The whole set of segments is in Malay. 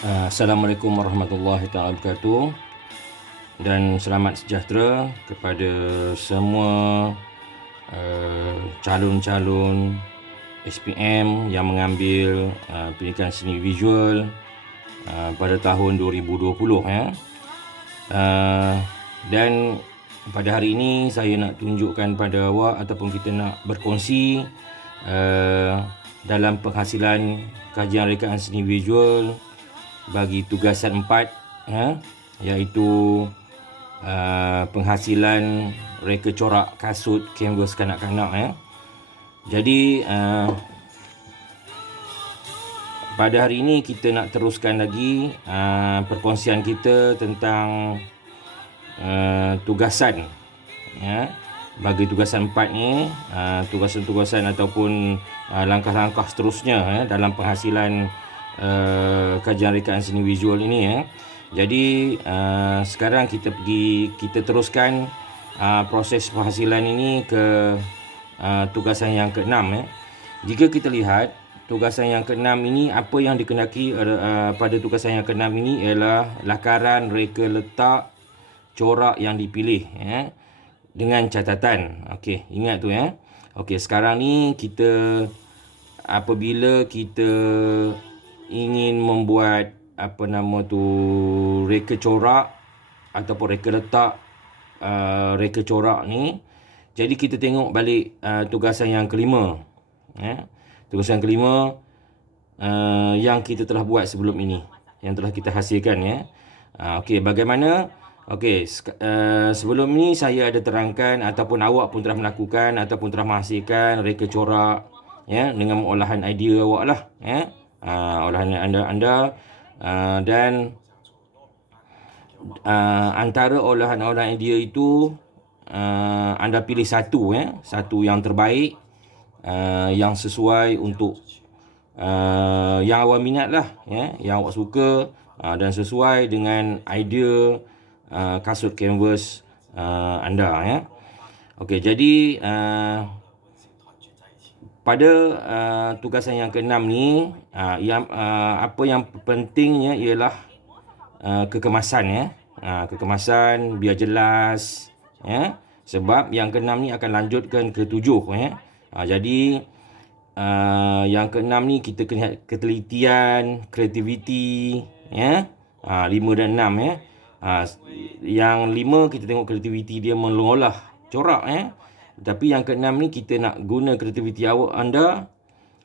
Assalamualaikum warahmatullahi wabarakatuh, dan selamat sejahtera kepada semua calon-calon SPM yang mengambil pendidikan seni visual pada tahun 2020 ya. Dan pada hari ini saya nak tunjukkan pada awak ataupun kita nak berkongsi dalam penghasilan kajian rekaan seni visual bagi tugasan 4 ya, iaitu penghasilan reka corak kasut kanvas kanak-kanak ya. Jadi pada hari ini kita nak teruskan lagi perkongsian kita tentang tugasan ya. Bagi tugasan 4 ni, tugasan-tugasan ataupun langkah-langkah seterusnya ya, dalam penghasilan kajian rekaan seni visual ini ya. Jadi sekarang kita teruskan proses penghasilan ini ke tugasan yang ke-6 ya. Jika kita lihat tugasan yang ke-6 ini, apa yang dikenaki pada tugasan yang ke-6 ini ialah lakaran reka letak corak yang dipilih ya, dengan catatan. Okey, ingat tu ya. Okey, sekarang ni apabila kita ingin membuat reka corak ataupun reka letak reka corak ni, jadi kita tengok balik tugasan yang kelima ya. Tugasan kelima yang kita telah buat sebelum ini, yang telah kita hasilkan ya. Okey, bagaimana? Okey, sebelum ni saya ada terangkan ataupun awak pun telah melakukan ataupun telah menghasilkan reka corak ya, dengan olahan idea awak lah ya. Olahan anda dan antara olahan-olahan idea itu anda pilih satu ya, satu yang terbaik, yang sesuai untuk yang awak minat lah ya, yang awak suka dan sesuai dengan idea kasut kanvas anda ya. Okey, jadi pada tugasan yang ke-6 ni, apa yang pentingnya ialah kekemasan ya. Kekemasan biar jelas ya. Sebab yang ke-6 ni akan lanjutkan ke 7 ya. Jadi yang ke-6 ni kita kena lihat ketelitian, kreativiti ya. 5 dan 6 ya. Yang 5 kita tengok kreativiti dia mengolah corak ya. Tapi yang ke-6 ni kita nak guna kreativiti anda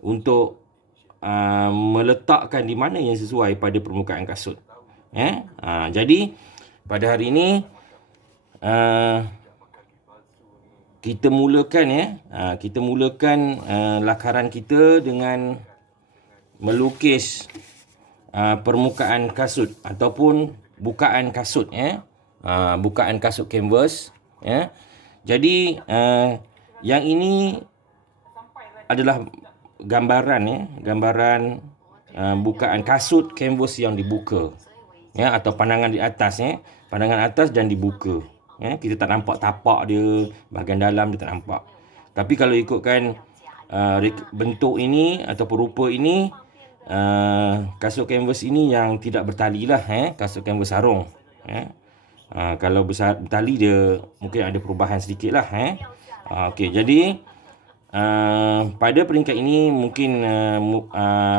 untuk meletakkan di mana yang sesuai pada permukaan kasut ya. Jadi pada hari ini kita mulakan lakaran kita dengan melukis permukaan kasut ataupun bukaan kasut ya. Bukaan kasut kanvas ya. Jadi yang ini adalah gambaran ya, gambaran bukaan kasut kanvas yang dibuka ya, atau pandangan di atas ya, pandangan atas dan dibuka ya. Kita tak nampak tapak dia, bahagian dalam dia tak nampak. Tapi kalau ikutkan bentuk ini ataupun rupa ini, kasut kanvas ini yang tidak bertali lah kasut kanvas sarung ya. Kalau bertali dia mungkin ada perubahan sedikit lah Okey, jadi pada peringkat ini mungkin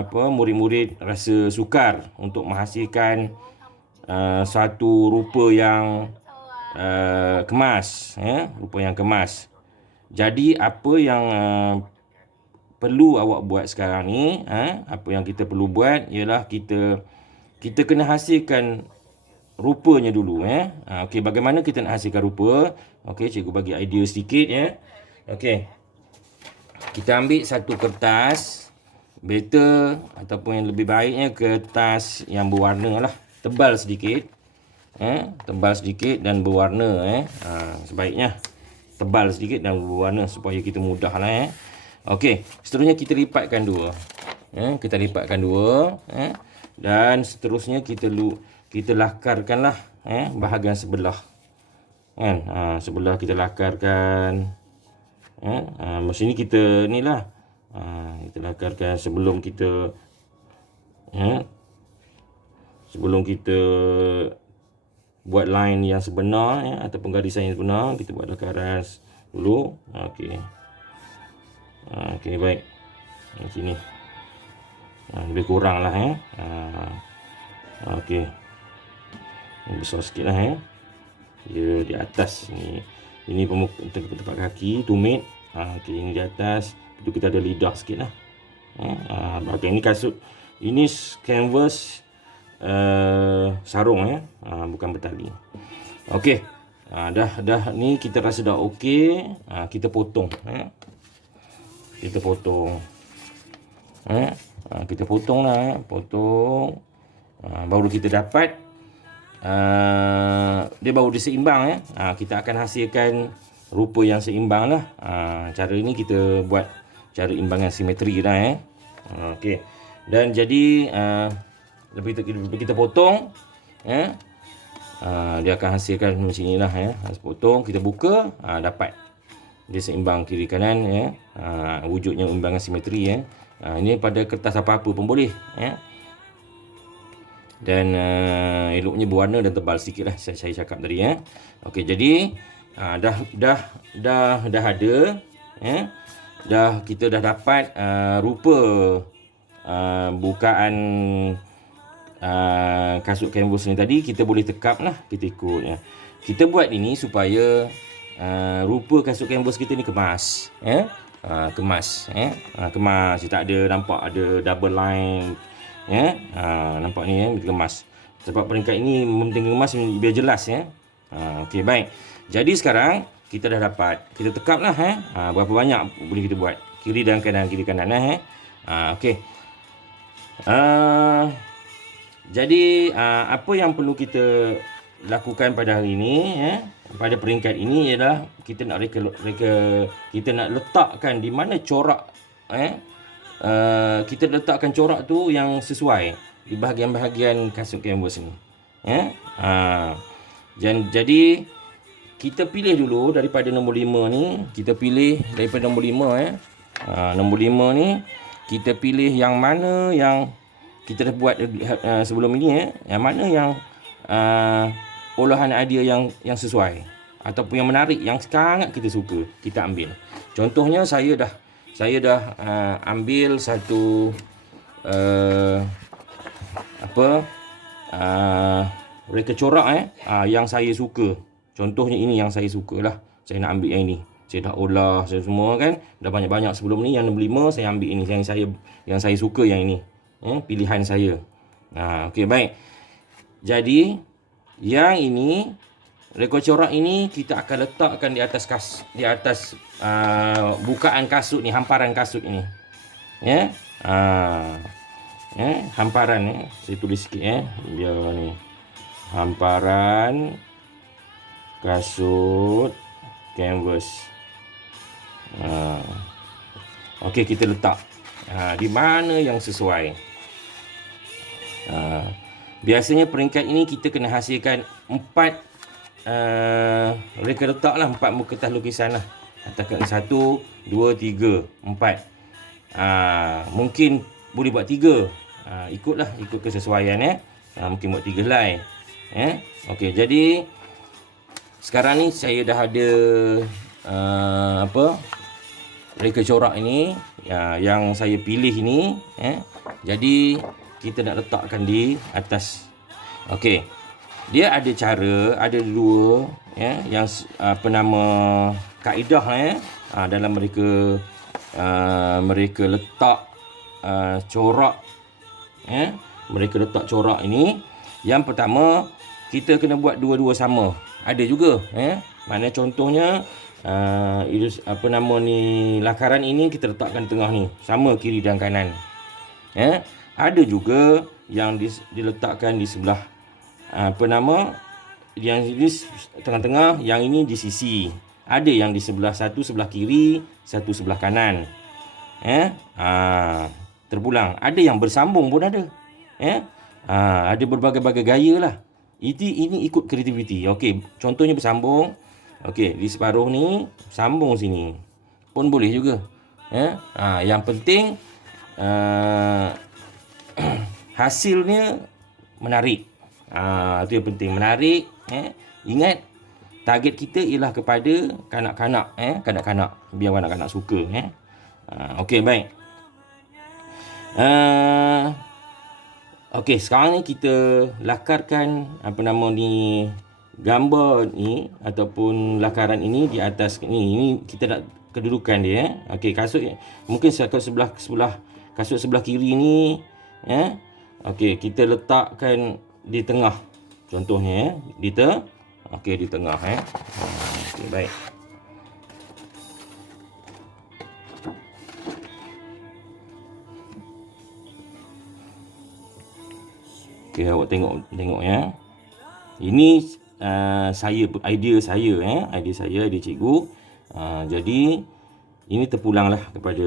murid-murid rasa sukar untuk menghasilkan satu rupa yang kemas ya, rupa yang kemas. Jadi apa yang perlu awak buat sekarang ni, apa yang kita perlu buat ialah kita kena hasilkan rupanya dulu ya. Okey, bagaimana kita nak hasilkan rupa? Okey, cikgu bagi idea sedikit ya. Okey, kita ambil satu kertas, better ataupun yang lebih baiknya kertas yang berwarna lah, tebal sedikit tebal sedikit dan berwarna sebaiknya tebal sedikit dan berwarna supaya kita mudah lah Okey, seterusnya kita lipatkan dua dan seterusnya kita lakarkanlah bahagian sebelah sebelah kita lakarkan masa ni kita ni lah kita lakarkan sebelum kita Ya. Sebelum kita buat line yang sebenar ya, ataupun garisan yang sebenar, kita buat garis dulu. Okey. Okey, baik. Yang sini. Lebih kurang lah ya. Okey. Ini besar sikit lah ya. Dia di atas ni. Ini tempat kaki, tumit. Okey, ini di atas. Itu kita ada lidah sikit lah. Okey, ini kasut. Ini canvas sarung ya. Bukan bertali. Okey. Dah ni kita rasa dah okey. Kita potong ya. Kita potong. Kita potong lah. Potong. Baru kita dapat dia baru dia seimbang ya. Kita akan hasilkan rupa yang seimbang lah. Cara ini kita buat cara imbangan simetri lah ya. Okey. Dan jadi lepas kita potong ya. Dia akan hasilkan macam inilah ya. Potong, kita buka, dapat dia seimbang kiri kanan ya. Wujudnya imbangan simetri ya. Ini pada kertas apa-apa pun boleh ya. Dan eloknya berwarna dan tebal sikit lah saya cakap tadi ya. Okey, jadi dah ada ya. Kita dah dapat rupa bukaan kasut canvas ni tadi. Kita boleh tekap lah, kita ikut ya. Kita buat ini supaya rupa kasut canvas kita ni kemas ya. Kemas ya. Kemas, tak ada nampak ada double line ya. Nampak ni ya, kemas. Sebab peringkat ini penting kemas biar jelas ya. Okey, baik. Jadi sekarang kita dah dapat. Kita tekap lah ya. Berapa banyak boleh kita buat. Kiri dan kanan, kiri kanan lah ya. Okey. Jadi apa yang perlu kita lakukan pada hari ini ya, pada peringkat ini ialah kita nak kita nak letakkan di mana corak kita letakkan corak tu yang sesuai di bahagian-bahagian kasut canvas ni ya. Jadi kita pilih dulu daripada nombor 5 ni, kita pilih daripada nombor 5 ya. Nombor 5 ni kita pilih yang mana yang kita dah buat sebelum ini ya. Yang mana yang olahan idea yang sesuai ataupun yang menarik, yang sangat kita suka, kita ambil. Contohnya saya dah ambil satu reka corak yang saya suka. Contohnya ini yang saya suka lah. Saya nak ambil yang ini. Saya dah olah saya semua kan. Dah banyak-banyak sebelum ni. Yang nombor 5 saya ambil ini. Yang saya suka yang ini. Pilihan saya. Okey, baik. Jadi yang ini, reka corak ini kita akan letakkan di atas bukaan kasut ni, hamparan kasut ini. Ya. Hamparan ya. Saya tulis sikit ya. Biar ni. Hamparan kasut canvas. Okey, kita letak di mana yang sesuai. Biasanya peringkat ini kita kena hasilkan 4 reka letak lah, 4 muka kertas lukisan lah. Katakan 1, 2, 3, 4. Mungkin boleh buat 3. Ikut kesesuaian ya. Mungkin buat 3 helai. Okey, jadi sekarang ni saya dah ada reka corak ini yang saya pilih ini jadi kita nak letakkan di atas. Okey. Dia ada cara, ada 2 ya, yang kaedah dalam mereka letak corak mereka letak corak ini. Yang pertama, kita kena buat dua-dua sama. Ada juga mana contohnya lakaran ini kita letakkan tengah ni, sama kiri dan kanan. Ada juga yang diletakkan di sebelah yang di tengah-tengah, yang ini di sisi. Ada yang di sebelah, satu sebelah kiri, satu sebelah kanan. Terpulang. Ada yang bersambung pun ada. Ada berbagai-bagai gaya lah. Ini ikut kreativiti. Okey, contohnya bersambung. Okey, di separuh ni sambung sini pun boleh juga. Yang penting hasilnya menarik. Itu yang penting, menarik. Ingat, target kita ialah kepada kanak-kanak. Kanak-kanak, biar kanak-kanak suka. Okey, baik. Okey, sekarang ni kita lakarkan gambar ni ataupun lakaran ini di atas ni. Ini kita nak kedudukan dia. Okey, kasut mungkin kasut sebelah kiri ni okey, kita letakkan di tengah. Contohnya di tengah Okey, baik. Okey, awak tengok ya. Ini idea saya, idea cikgu. Jadi ini terpulanglah kepada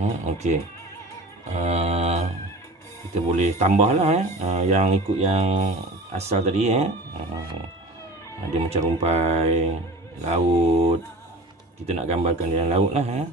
okey. Kita boleh tambahlah yang ikut yang asal tadi dia macam rumpai laut. Kita nak gambarkan dalam laut lah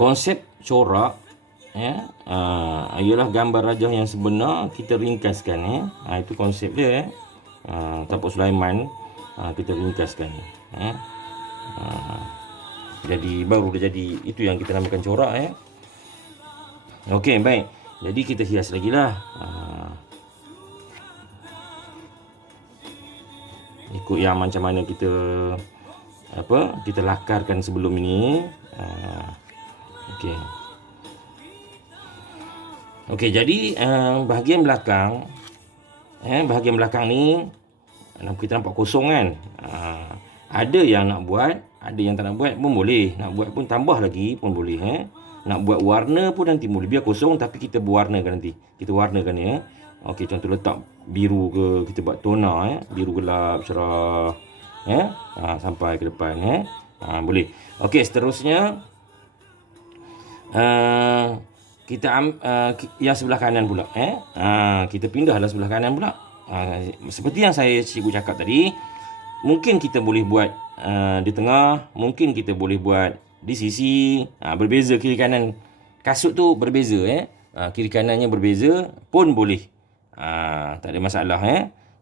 Konsep corak ialah gambar rajah yang sebenar kita ringkaskan itu konsep dia Tapuk Sulaiman kita ringkaskan jadi baru dia jadi itu yang kita namakan corak Okey, baik. Jadi kita hias lagi lah ikut yang macam mana kita lakarkan sebelum ini. Okey, jadi bahagian belakang ni kita nampak kosong kan. Ada yang nak buat, ada yang tak nak buat pun boleh. Nak buat pun tambah lagi pun boleh Nak buat warna pun nanti boleh. Biar kosong tapi kita berwarnakan nanti. Kita warnakan Okey, contoh letak biru ke, kita buat tona biru gelap cerah sampai ke depan boleh. Okey, seterusnya kita yang sebelah kanan pula kita pindahlah sebelah kanan pula. Seperti yang saya cikgu cakap tadi, mungkin kita boleh buat di tengah, mungkin kita boleh buat di sisi. Berbeza kiri kanan kasut tu berbeza kiri kanannya berbeza pun boleh. Tak ada masalah.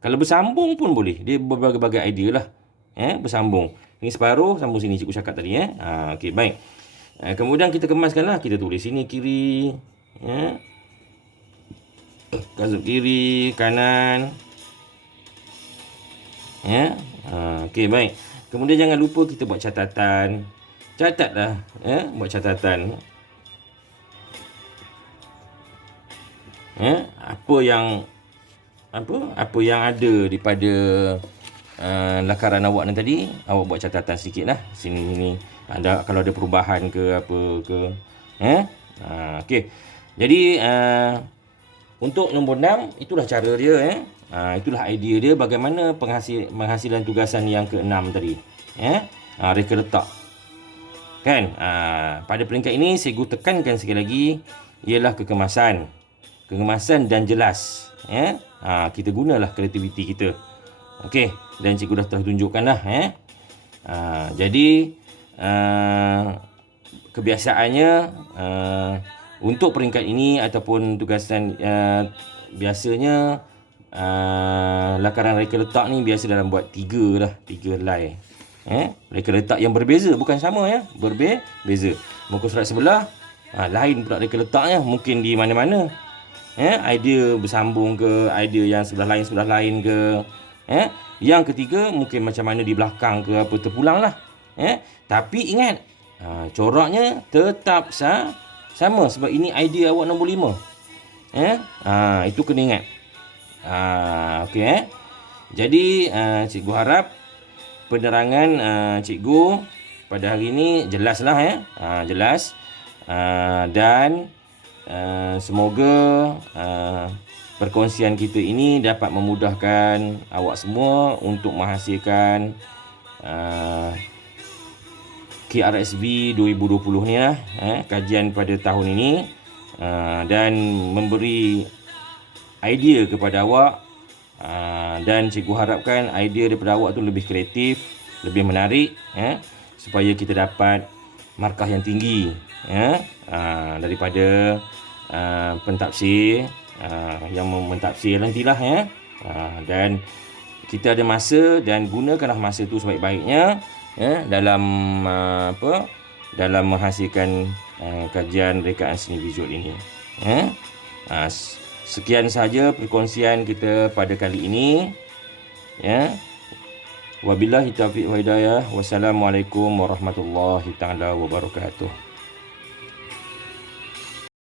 Kalau bersambung pun boleh. Dia berbagai-bagai idea lah. Bersambung. Ini separuh, sambung sini cikgu cakap tadi. Okey, baik. Kemudian kita kemaskanlah. Kita tulis sini kiri. Kasut kiri, kanan. Okey, baik. Kemudian jangan lupa kita buat catatan. Catatlah. Buat catatan. Apa yang ada daripada lakaran awak ni tadi, awak buat catatan sikitlah sini ada kalau ada perubahan ke apa ke. Okey. Jadi untuk nombor 6 itulah cara dia. Itulah idea dia bagaimana penghasilan tugasan yang ke-6 tadi. Reka letak. Kan? Pada peringkat ini cikgu tekankan sekali lagi ialah kekemasan dan jelas. Kita gunalah kreativiti kita. Okey, dan cikgu dah telah tunjukkan dah. Jadi kebiasaannya untuk peringkat ini ataupun tugasan biasanya lakaran reka letak ni biasa dalam buat 3 helai. Reka letak yang berbeza, bukan sama berbeza. Muka surat sebelah lain pula reka letaknya, mungkin di mana-mana. Idea bersambung ke, idea yang sebelah lain ke. Yang ketiga mungkin macam mana di belakang ke apa, terpulang lah. Tapi ingat, coraknya tetap sama sebab ini idea awak nombor 5. Itu kena ingat. Okey. Jadi cikgu harap penerangan cikgu pada hari ini jelas lah. Jelas. Dan semoga perkongsian kita ini dapat memudahkan awak semua untuk menghasilkan KRSV 2020 ni lah, kajian pada tahun ini, dan memberi idea kepada awak, dan cikgu harapkan idea daripada awak tu lebih kreatif, lebih menarik, supaya kita dapat markah yang tinggi daripada pentafsir yang mentafsir nantilah. Dan kita ada masa, dan gunakanlah masa tu sebaik-baiknya dalam dalam menghasilkan kajian rekaan seni visual ini. Sekian sahaja perkongsian kita pada kali ini. Wabillahi taufiq wa hidayah. Wassalamualaikum warahmatullahi taala wabarakatuh.